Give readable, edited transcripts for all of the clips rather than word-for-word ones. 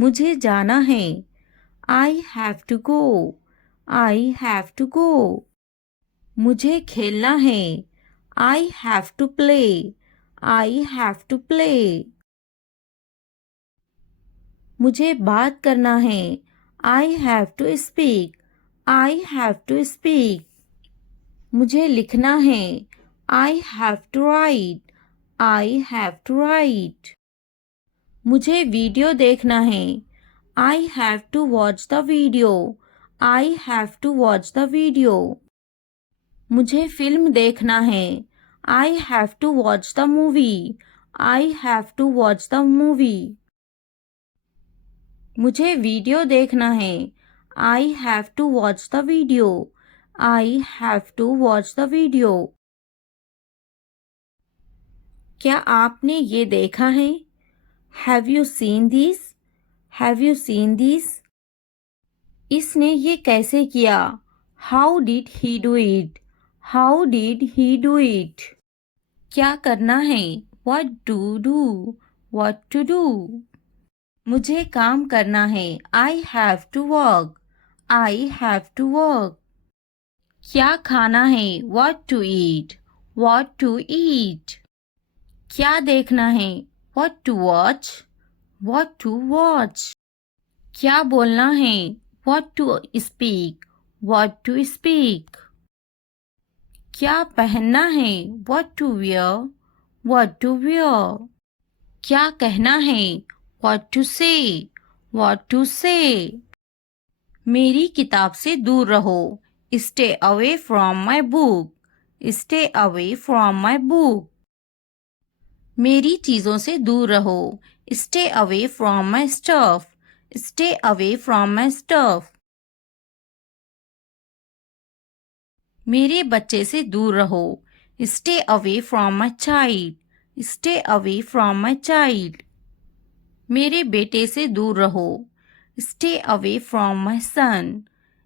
मुझे जाना है। I have to go. I have to go. मुझे खेलना है। I have to play. I have to play. मुझे बात करना है। I have to speak. I have to speak. मुझे लिखना है। I have to write. I have to write. मुझे वीडियो देखना है। I have to watch the video. I have to watch the video. मुझे फिल्म देखना है। I have to watch the movie. I have to watch the movie. मुझे video देखना है। I have to watch the video. I have to watch the video. क्या आपने ये देखा है? Have you seen this? Have you seen this? इसने ये कैसे किया? How did he do it? How did he do it? क्या करना है? What to do? What to do? मुझे काम करना है। I have to work. I have to work. क्या खाना है? What to eat? What to eat? क्या देखना है? What to watch? What to watch? क्या बोलना है? What to speak? What to speak? क्या पहनना है? What to wear? What to wear? क्या कहना है? What to say? What to say? मेरी किताब से दूर रहो। Stay away from my book. Stay away from my book. मेरी चीज़ों से दूर रहो। Stay away from my stuff. Stay away from my stuff. मेरे बच्चे से दूर रहो। Stay away from my child. Stay away from my child. मेरे बेटे से दूर रहो। Stay away from my son.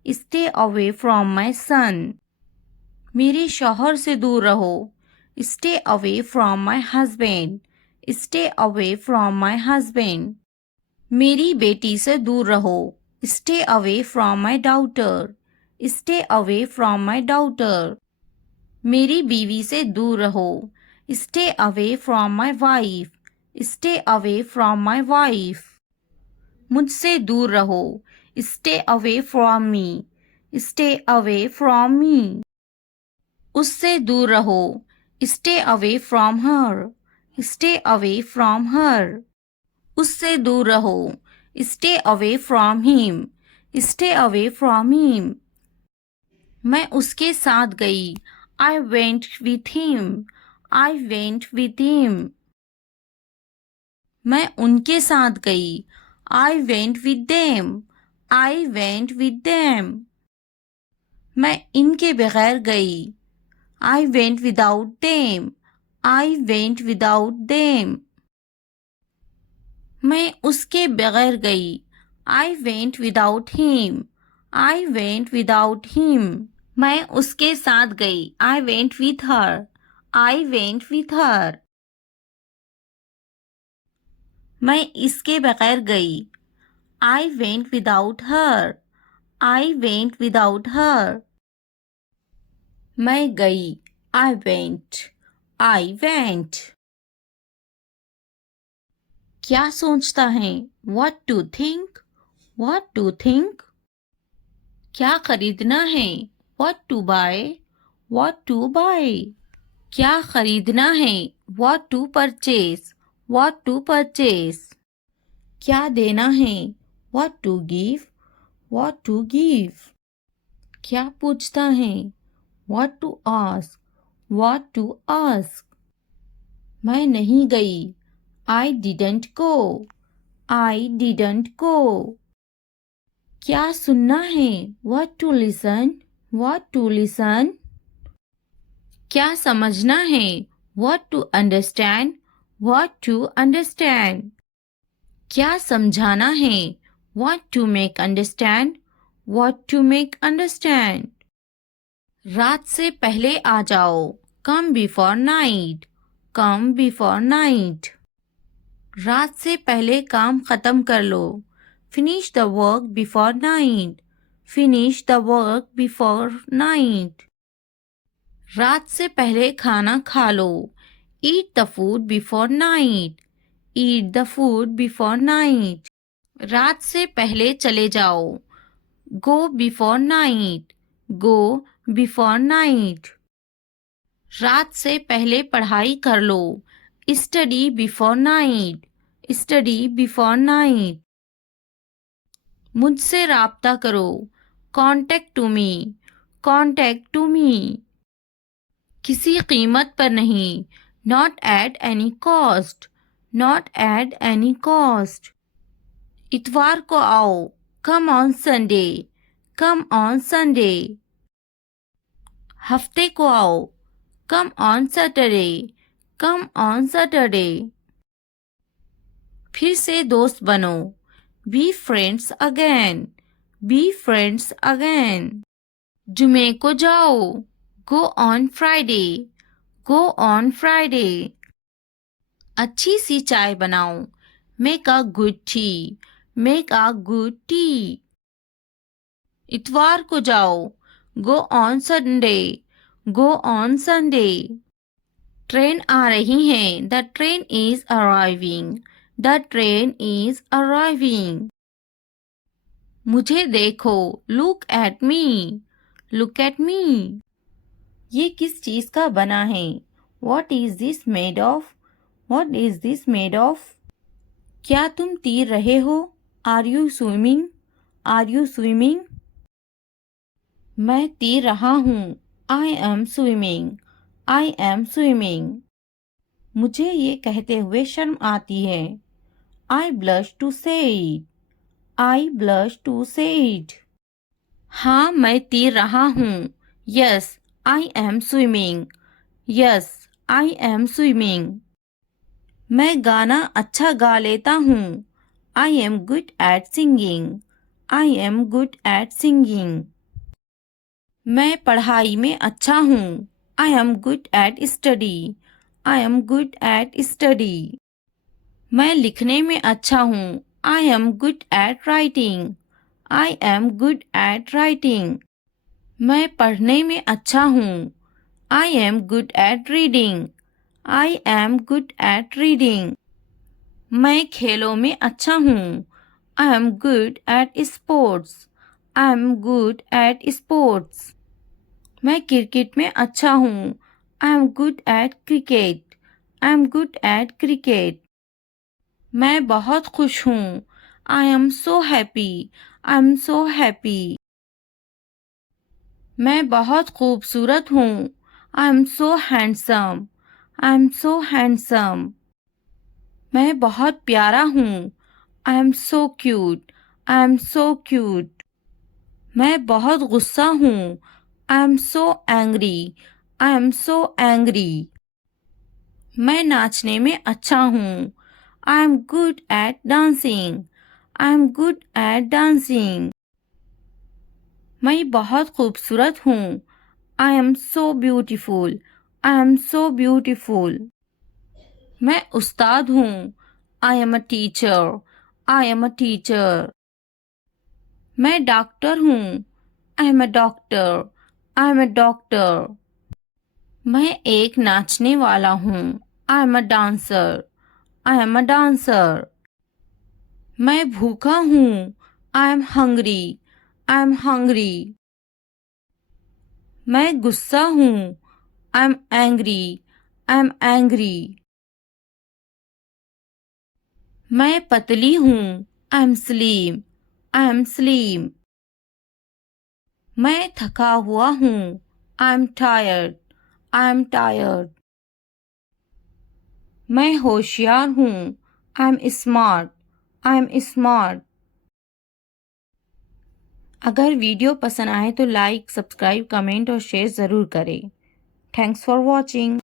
Stay away from my son. मेरे शौहर से दूर रहो। Stay away from my husband. Stay away from my husband. मेरी बेटी से दूर रहो। Stay away from my daughter. Stay away from my daughter. मेरी बीवी से दूर रहो। Stay away from my wife. Stay away from my wife. मुझसे दूर रहो। Stay away from me. Stay away from me. उससे दूर रहो। Stay away from her. Stay away from her. उससे दूर रहो। Stay away from him. Stay away from him. मैं उसके साथ गई। I went with him. I went with him. मैं उनके साथ गई। I went with them. I went with them. मैं इनके बगैर गई। I went without them. I went without them. मैं उसके बगैर गई। I went without him. I went without him. मैं उसके साथ गई। I went with her. I went with her. मैं इसके बगैर गई। I went without her. I went without her. मैं गई। I went. I went. क्या सोचता है? What to think? What to think? क्या खरीदना है? What to buy? What to buy? क्या खरीदना है? What to purchase? What to purchase? क्या देना है? What to give? What to give? क्या पूछता है? What to ask? What to ask? मैं नहीं गई। I didn't go. I didn't go. क्या सुनना है? What to listen? What to listen? क्या समझना है? What to understand? What to understand? क्या समझाना है? What to make understand? What to make understand? रात से पहले आ जाओ। Come before night. Come before night. रात से पहले काम खत्म कर लो। Finish the work before night. Finish the work before night. रात से पहले खाना खा लो. Eat the food before night. Eat the food before night. रात से पहले चले जाओ. Go before night. Go before night. रात से पहले पढ़ाई कर लो. Study before night. Study before night. मुझसे राब्ता करो. Contact to me. Contact to me. किसी कीमत पर नहीं. Not at any cost. Not at any cost. इतवार को आओ. Come on Sunday. Come on Sunday. हफ्ते को आओ. Come on Saturday. Come on Saturday. फिर से दोस्त बनो. Be friends again. Be friends again. जुमे को जाओ. Go on Friday. Go on Friday. अच्छी सी चाय बनाओ. Make a good tea. Make a good tea. इतवार को जाओ. Go on Sunday. Go on Sunday. Train आ रही है. The train is arriving. The train is arriving. मुझे देखो. Look at me. Look at me. ये किस चीज का बना है? What is this made of? What is this made of? क्या तुम तैर रहे हो? Are you swimming? Are you swimming? मैं तैर रहा हूँ. I am swimming. I am swimming. मुझे ये कहते हुए शर्म आती है. I blush to say it. I blush to say it. हाँ मैं तैर रहा हूँ. Yes, I am swimming. Yes, I am swimming. मैं गाना अच्छा गा लेता हूँ. I am good at singing. I am good at singing. मैं पढ़ाई में अच्छा हूँ. I am good at study. I am good at study. मैं लिखने में अच्छा हूँ. I am good at writing. I am good at writing. मैं पढ़ने में अच्छा हूँ. I am good at reading. I am good at reading. मैं खेलों में अच्छा हूँ. I am good at sports. I am good at sports. मैं क्रिकेट में अच्छा हूँ. I am good at cricket. I am good at cricket. मैं बहुत खुश हूँ. I am so happy. I am so happy. मैं बहुत खूबसूरत हूँ. I am so handsome. I am so handsome. मैं बहुत प्यारा हूँ. I am so cute. I am so cute. मैं बहुत गुस्सा हूँ. I am so angry. I am so angry. मैं नाचने में अच्छा हूँ. I am good at dancing. I am good at dancing. मैं बहुत खूबसूरत हूँ. I am so beautiful. I am so beautiful. मैं उस्ताद हूँ. I am a teacher. I am a teacher. मैं डॉक्टर हूँ. I am a doctor. I am a doctor. मैं एक नाचने वाला हूँ. I am a dancer. I am a dancer. मैं भूखा हूँ. I am hungry. I am hungry. मैं गुस्सा हूँ. I am angry. I am angry. मैं पतली हूँ. I am slim. I am slim. मैं थका हुआ हूँ. I am tired. I am tired. मैं होशियार हूँ. I am smart. I am smart. अगर वीडियो पसंद आए तो लाइक, सब्सक्राइब, कमेंट और शेयर ज़रूर करें. Thanks for watching.